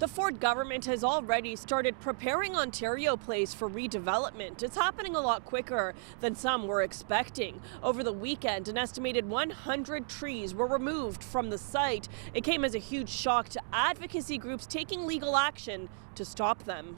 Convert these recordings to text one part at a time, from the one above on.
The Ford government has already started preparing Ontario Place for redevelopment. It's happening a lot quicker than some were expecting. Over the weekend, an estimated 100 trees were removed from the site. It came as a huge shock to advocacy groups taking legal action to stop them.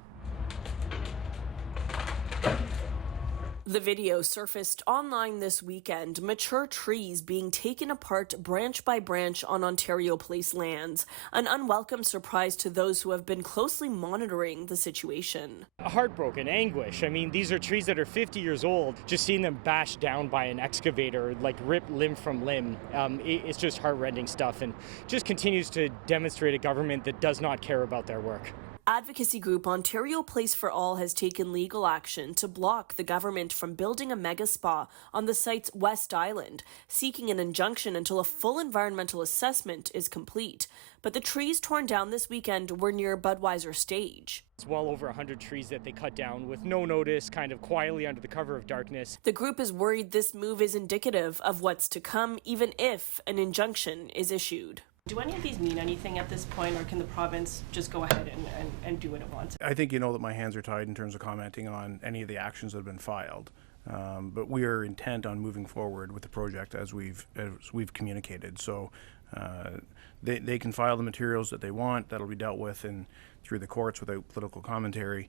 The video surfaced online this weekend, mature trees being taken apart branch by branch on Ontario Place lands, an unwelcome surprise to those who have been closely monitoring the situation. Heartbroken, anguish. I mean, these are trees that are 50 years old. Just seeing them bashed down by an excavator, like rip limb from limb, it's just heartrending stuff and just continues to demonstrate a government that does not care about their work. Advocacy group Ontario Place for All has taken legal action to block the government from building a mega spa on the site's West Island, seeking an injunction until a full environmental assessment is complete. But the trees torn down this weekend were near Budweiser Stage. It's well over 100 trees that they cut down with no notice, kind of quietly under the cover of darkness. The group is worried this move is indicative of what's to come, even if an injunction is issued. Do any of these mean anything at this point, or can the province just go ahead and do what it wants? I think you know that my hands are tied in terms of commenting on any of the actions that have been filed. But we are intent on moving forward with the project as we've communicated. So they can file the materials that they want. That'll be dealt with through the courts without political commentary.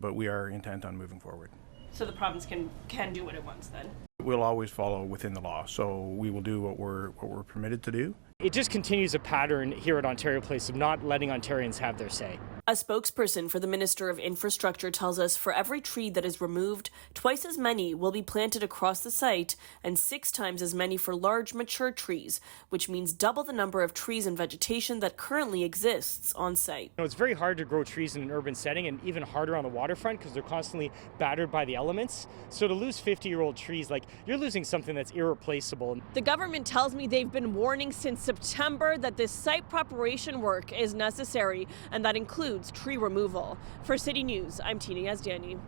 But we are intent on moving forward. So the province can do what it wants then? We'll always follow within the law. So we will do what we're permitted to do. It just continues a pattern here at Ontario Place of not letting Ontarians have their say. A spokesperson for the Minister of Infrastructure tells us for every tree that is removed, twice as many will be planted across the site and 6 times as many for large mature trees, which means double the number of trees and vegetation that currently exists on site. It's very hard to grow trees in an urban setting and even harder on the waterfront because they're constantly battered by the elements. So to lose 50-year-old trees, you're losing something that's irreplaceable. The government tells me they've been warning since September that this site preparation work is necessary, and that includes tree removal. For City News, I'm Tina Yazdani.